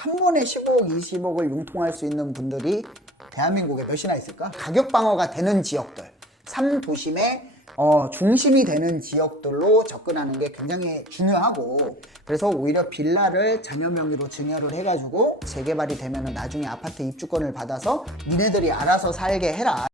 한 번에 15억, 20억을 융통할 수 있는 분들이 대한민국에 몇이나 있을까? 가격 방어가 되는 지역들, 3도심의 중심이 되는 지역들로 접근하는 게 굉장히 중요하고, 그래서 오히려 빌라를 자녀 명의로 증여를 해가지고 재개발이 되면 나중에 아파트 입주권을 받아서 니네들이 알아서 살게 해라.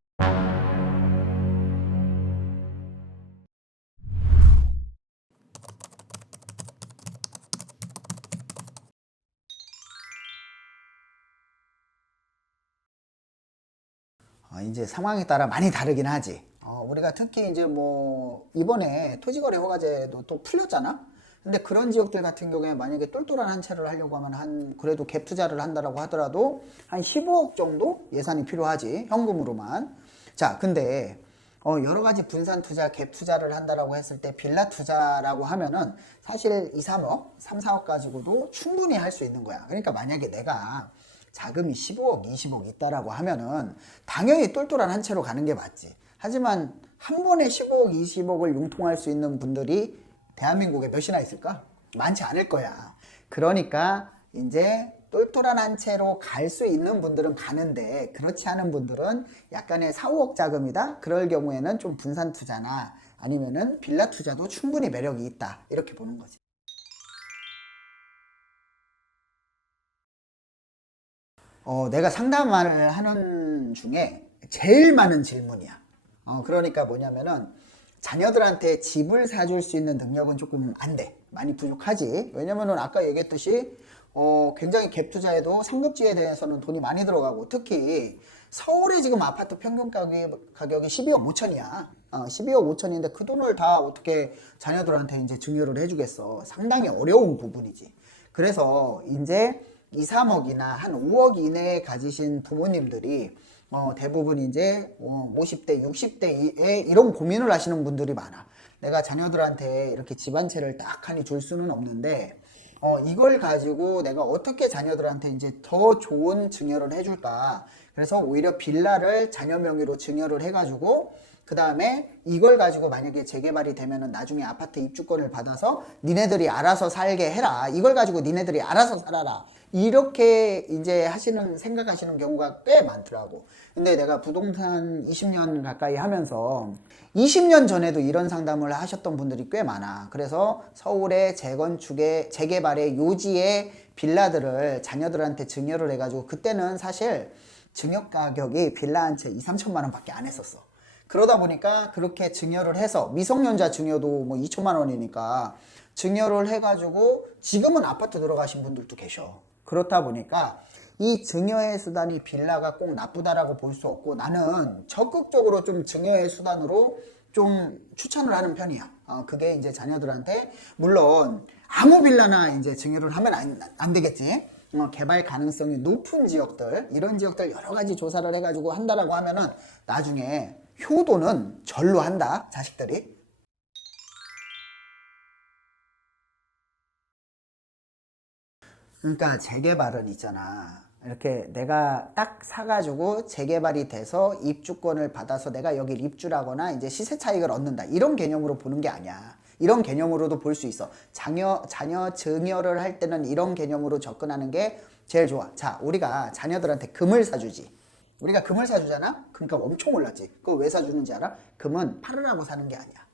이제 상황에 따라 많이 다르긴 하지. 우리가 특히 이제 뭐 이번에 토지거래 허가제도 또 풀렸잖아. 근데 그런 지역들 같은 경우에 만약에 똘똘한 한 채를 하려고 하면 한 그래도 갭 투자를 한다라고 하더라도 한 15억 정도 예산이 필요하지, 현금으로만. 자, 근데 여러 가지 분산 투자, 갭 투자를 한다라고 했을 때 빌라 투자라고 하면은 사실 2, 3억, 3, 4억 가지고도 충분히 할 수 있는 거야. 그러니까 만약에 내가 자금이 15억, 20억 있다라고 하면은 당연히 똘똘한 한 채로 가는 게 맞지. 하지만 한 번에 15억, 20억을 융통할 수 있는 분들이 대한민국에 몇이나 있을까? 많지 않을 거야. 그러니까 이제 똘똘한 한 채로 갈 수 있는 분들은 가는데, 그렇지 않은 분들은 약간의 4, 5억 자금이다? 그럴 경우에는 좀 분산 투자나 아니면은 빌라 투자도 충분히 매력이 있다, 이렇게 보는 거지. 내가 상담을 하는 중에 제일 많은 질문이야. 그러니까 뭐냐면은 자녀들한테 집을 사줄 수 있는 능력은 조금 안 돼. 많이 부족하지. 왜냐면은 아까 얘기했듯이 굉장히 갭 투자에도 상급지에 대해서는 돈이 많이 들어가고, 특히 서울에 지금 아파트 평균 가격이 12억 5천이야. 12억 5천인데 그 돈을 다 어떻게 자녀들한테 이제 증여를 해주겠어. 상당히 어려운 부분이지. 그래서 이제 2, 3억이나 한 5억 이내에 가지신 부모님들이 대부분 이제 50대, 60대에 이런 고민을 하시는 분들이 많아. 내가 자녀들한테 이렇게 집 한 채를 딱 하니 줄 수는 없는데 이걸 가지고 내가 어떻게 자녀들한테 이제 더 좋은 증여를 해줄까. 그래서 오히려 빌라를 자녀 명의로 증여를 해가지고 그 다음에 이걸 가지고 만약에 재개발이 되면은 나중에 아파트 입주권을 받아서 니네들이 알아서 살게 해라. 이걸 가지고 니네들이 알아서 살아라. 이렇게 이제 생각하시는 경우가 꽤 많더라고. 근데 내가 부동산 20년 가까이 하면서 20년 전에도 이런 상담을 하셨던 분들이 꽤 많아. 그래서 서울의 재건축의 재개발의 요지의 빌라들을 자녀들한테 증여를 해가지고, 그때는 사실 증여 가격이 빌라 한 채 2, 3천만 원 밖에 안 했었어. 그러다 보니까 그렇게 증여를 해서 미성년자 증여도 뭐 2천만 원이니까 증여를 해가지고 지금은 아파트 들어가신 분들도 계셔. 그렇다 보니까 이 증여의 수단이 빌라가 꼭 나쁘다라고 볼 수 없고, 나는 적극적으로 좀 증여의 수단으로 좀 추천을 하는 편이야. 그게 이제 자녀들한테, 물론 아무 빌라나 이제 증여를 하면 안 되겠지. 개발 가능성이 높은 지역들, 이런 지역들 여러 가지 조사를 해가지고 한다라고 하면은 나중에 효도는 절로 한다, 자식들이. 그러니까 재개발은 있잖아. 이렇게 내가 딱 사가지고 재개발이 돼서 입주권을 받아서 내가 여기 입주하거나 이제 시세 차익을 얻는다, 이런 개념으로 보는 게 아니야. 이런 개념으로도 볼 수 있어. 자녀 증여를 할 때는 이런 개념으로 접근하는 게 제일 좋아. 자, 우리가 자녀들한테 금을 사주지. 우리가 금을 사주잖아? 그러니까 엄청 올랐지. 그거 왜 사주는지 알아? 금은 팔으라고 사는 게 아니야.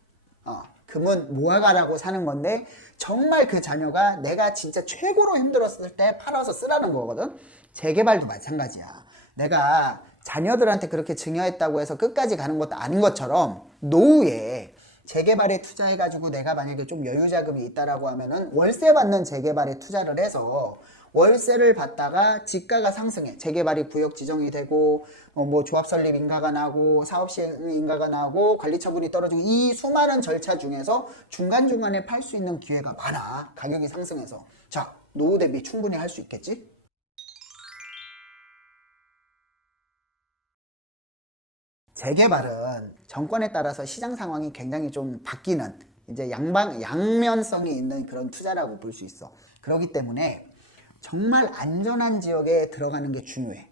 금은 모아가라고 사는 건데, 정말 그 자녀가 내가 진짜 최고로 힘들었을 때 팔아서 쓰라는 거거든. 재개발도 마찬가지야. 내가 자녀들한테 그렇게 증여했다고 해서 끝까지 가는 것도 아닌 것처럼, 노후에 재개발에 투자해가지고 내가 만약에 좀 여유자금이 있다라고 하면은 월세 받는 재개발에 투자를 해서 월세를 받다가 지가가 상승해. 재개발이 구역 지정이 되고 뭐 조합 설립 인가가 나고 사업 시행 인가가 나고 관리 처분이 떨어지고, 이 수많은 절차 중에서 중간중간에 팔 수 있는 기회가 많아. 가격이 상승해서. 자, 노후 대비 충분히 할 수 있겠지? 재개발은 정권에 따라서 시장 상황이 굉장히 좀 바뀌는, 이제 양면성이 있는 그런 투자라고 볼 수 있어. 그렇기 때문에 정말 안전한 지역에 들어가는 게 중요해.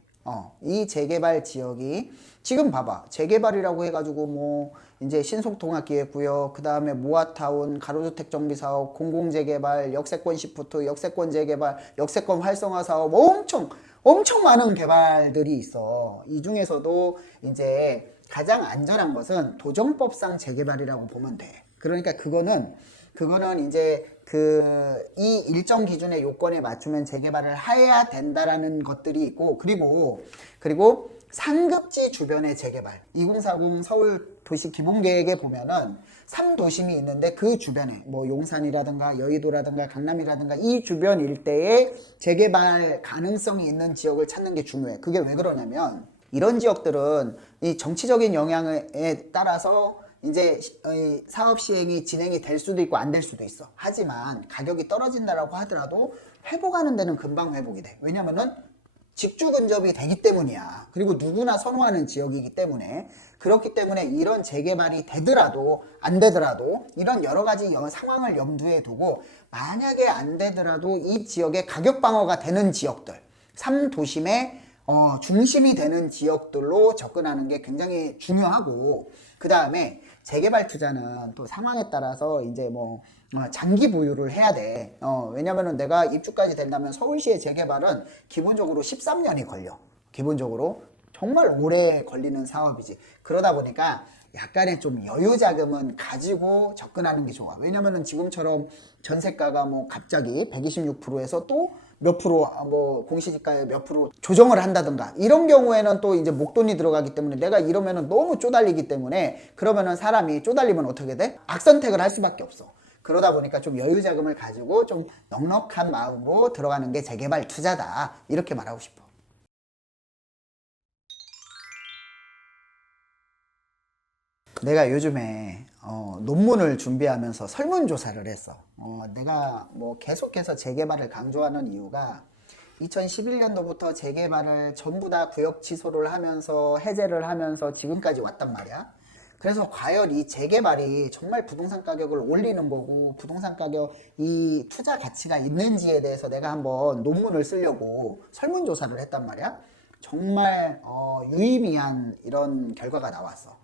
이 재개발 지역이 지금 봐봐. 재개발이라고 해가지고 뭐 이제 신속통합기획구역, 그 다음에 모아타운, 가로주택 정비사업, 공공재개발, 역세권 시프트, 역세권 재개발, 역세권 활성화 사업 엄청 많은 개발들이 있어. 이 중에서도 이제 가장 안전한 것은 도정법상 재개발이라고 보면 돼. 그러니까 그거는 이제 이 일정 기준의 요건에 맞추면 재개발을 해야 된다라는 것들이 있고, 그리고 상급지 주변의 재개발, 2040 서울 도시 기본계획에 보면은 3도심이 있는데 그 주변에 뭐 용산이라든가 여의도라든가 강남이라든가 이 주변 일대에 재개발 가능성이 있는 지역을 찾는 게 중요해. 그게 왜 그러냐면 이런 지역들은 이 정치적인 영향에 따라서 이제 사업 시행이 진행이 될 수도 있고 안 될 수도 있어. 하지만 가격이 떨어진다라고 하더라도 회복하는 데는 금방 회복이 돼. 왜냐면은 직주 근접이 되기 때문이야. 그리고 누구나 선호하는 지역이기 때문에. 그렇기 때문에 이런 재개발이 되더라도 안 되더라도 이런 여러 가지 상황을 염두에 두고 만약에 안 되더라도 이 지역의 가격 방어가 되는 지역들, 3도심의 중심이 되는 지역들로 접근하는 게 굉장히 중요하고, 그 다음에 재개발 투자는 또 상황에 따라서 이제 뭐 장기 보유를 해야 돼. 왜냐면은 내가 입주까지 된다면 서울시의 재개발은 기본적으로 13년이 걸려. 기본적으로 정말 오래 걸리는 사업이지. 그러다 보니까 약간의 좀 여유 자금은 가지고 접근하는 게 좋아. 왜냐면은 지금처럼 전세가가 뭐 갑자기 126%에서 또 몇 프로, 뭐 공시지가에 몇 프로 조정을 한다든가 이런 경우에는 또 이제 목돈이 들어가기 때문에 내가 이러면은 너무 쪼달리기 때문에, 그러면은 사람이 쪼달리면 어떻게 돼? 악선택을 할 수밖에 없어. 그러다 보니까 좀 여유 자금을 가지고 좀 넉넉한 마음으로 들어가는 게 재개발 투자다, 이렇게 말하고 싶어. 내가 요즘에 논문을 준비하면서 설문조사를 했어. 내가 뭐 계속해서 재개발을 강조하는 이유가 2011년도부터 재개발을 전부 다 구역 취소를 하면서 해제를 하면서 지금까지 왔단 말이야. 그래서 과연 이 재개발이 정말 부동산 가격을 올리는 거고 부동산 가격 이 투자 가치가 있는지에 대해서 내가 한번 논문을 쓰려고 설문조사를 했단 말이야. 정말 유의미한 이런 결과가 나왔어.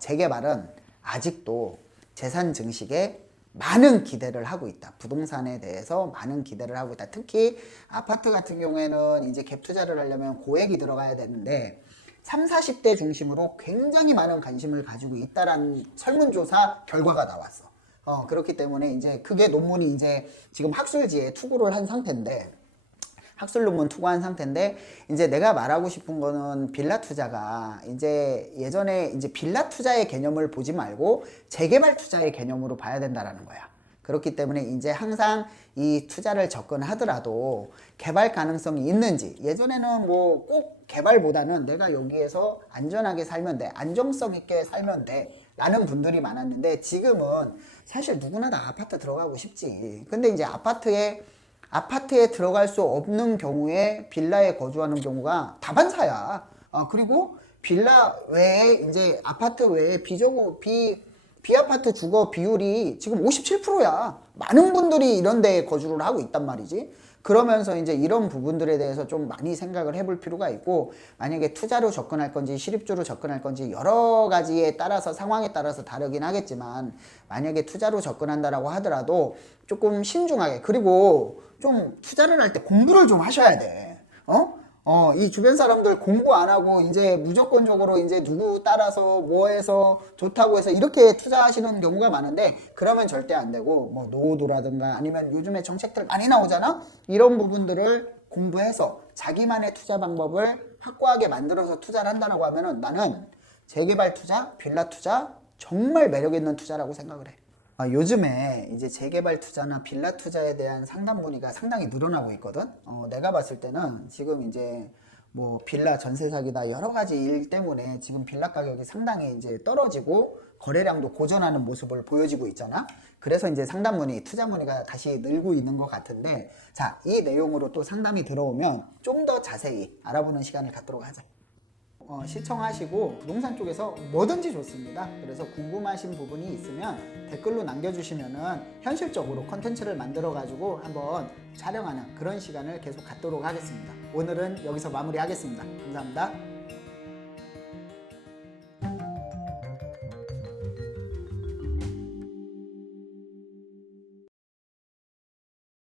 재개발은 아직도 재산 증식에 많은 기대를 하고 있다. 부동산에 대해서 많은 기대를 하고 있다. 특히 아파트 같은 경우에는 이제 갭 투자를 하려면 고액이 들어가야 되는데 30, 40대 중심으로 굉장히 많은 관심을 가지고 있다라는 설문조사 결과가 나왔어. 그렇기 때문에 이제 그게 논문이 이제 지금 학술지에 투고를 한 상태인데, 학술 논문 투고한 상태인데, 이제 내가 말하고 싶은 거는 빌라 투자가 이제 예전에 이제 빌라 투자의 개념을 보지 말고 재개발 투자의 개념으로 봐야 된다라는 거야. 그렇기 때문에 이제 항상 이 투자를 접근하더라도 개발 가능성이 있는지, 예전에는 뭐 꼭 개발보다는 내가 여기에서 안전하게 살면 돼, 안정성 있게 살면 돼 라는 분들이 많았는데, 지금은 사실 누구나 다 아파트 들어가고 싶지. 근데 이제 아파트에 들어갈 수 없는 경우에 빌라에 거주하는 경우가 다반사야. 그리고 빌라 외에 이제 아파트 외에 비아파트 주거 비율이 지금 57%야. 많은 분들이 이런 데에 거주를 하고 있단 말이지. 그러면서 이제 이런 부분들에 대해서 좀 많이 생각을 해볼 필요가 있고, 만약에 투자로 접근할 건지 실입주로 접근할 건지 여러 가지에 따라서 상황에 따라서 다르긴 하겠지만, 만약에 투자로 접근한다라고 하더라도 조금 신중하게, 그리고 좀 투자를 할 때 공부를 좀 하셔야 돼. 이 주변 사람들 공부 안 하고 이제 무조건적으로 이제 누구 따라서 뭐 해서 좋다고 해서 이렇게 투자하시는 경우가 많은데, 그러면 절대 안 되고, 뭐 노후도라든가 아니면 요즘에 정책들 많이 나오잖아. 이런 부분들을 공부해서 자기만의 투자 방법을 확고하게 만들어서 투자를 한다고 하면은 나는 재개발 투자, 빌라 투자 정말 매력 있는 투자라고 생각을 해. 요즘에 이제 재개발 투자나 빌라 투자에 대한 상담 문의가 상당히 늘어나고 있거든. 내가 봤을 때는 지금 이제 뭐 빌라 전세 사기다 여러 가지 일 때문에 지금 빌라 가격이 상당히 이제 떨어지고 거래량도 고전하는 모습을 보여지고 있잖아. 그래서 이제 상담 문의, 투자 문의가 다시 늘고 있는 것 같은데, 자, 이 내용으로 또 상담이 들어오면 좀 더 자세히 알아보는 시간을 갖도록 하자. 시청하시고 부동산 쪽에서 뭐든지 좋습니다. 그래서 궁금하신 부분이 있으면 댓글로 남겨주시면은 현실적으로 컨텐츠를 만들어 가지고 한번 촬영하는 그런 시간을 계속 갖도록 하겠습니다. 오늘은 여기서 마무리하겠습니다. 감사합니다.